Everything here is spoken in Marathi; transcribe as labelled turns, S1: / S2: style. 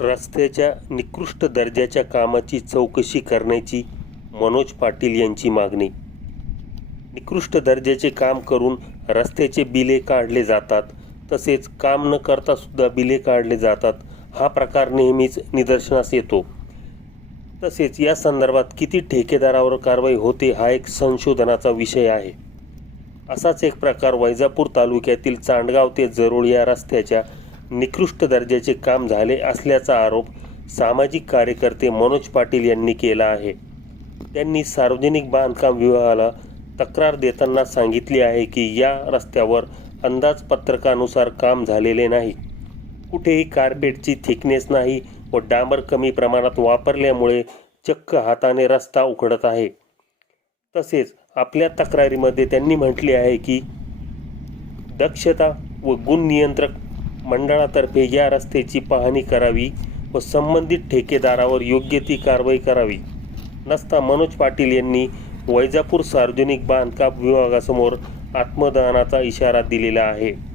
S1: रस्त्याच्या निकृष्ट दर्जाच्या कामाची चौकशी करण्याची मनोज पाटील यांची मागणी. निकृष्ट दर्जाचे काम करून रस्त्याचे बिले काढले जातात तसेच काम न करता सुद्धा बिले काढले जातात हा प्रकार नेहमीच निदर्शनास येतो. तसेच या संदर्भात किती ठेकेदारावर कारवाई होते हा एक संशोधनाचा विषय आहे. असाच एक प्रकार वैजापूर तालुक्यातील चांडगाव ते जरोळ या रस्त्याच्या निकृष्ट दर्जाचे काम झाले असल्याचा आरोप सामाजिक कार्यकर्ते मनोज पाटील यांनी केला आहे. त्यांनी सार्वजनिक बांधकाम विभागाला तक्रार देताना सांगितले आहे की या रस्त्यावर अंदाजपत्रकानुसार काम झालेले नाही. कुठेही कार्पेटची थिकनेस नाही व डांबर कमी प्रमाणात वापरल्यामुळे चक्क हाताने रस्ता उघडत आहे. तसेच आपल्या तक्रारीमध्ये त्यांनी म्हटले आहे की दक्षता व गुण नियंत्रक मंडळातर्फे या रस्त्याची पाहणी करावी व संबंधित ठेकेदारावर योग्य ती कारवाई करावी. नसता मनोज पाटील यांनी वैजापूर सार्वजनिक बांधकाम विभागासमोर आत्मदहनाचा इशारा दिलेला आहे.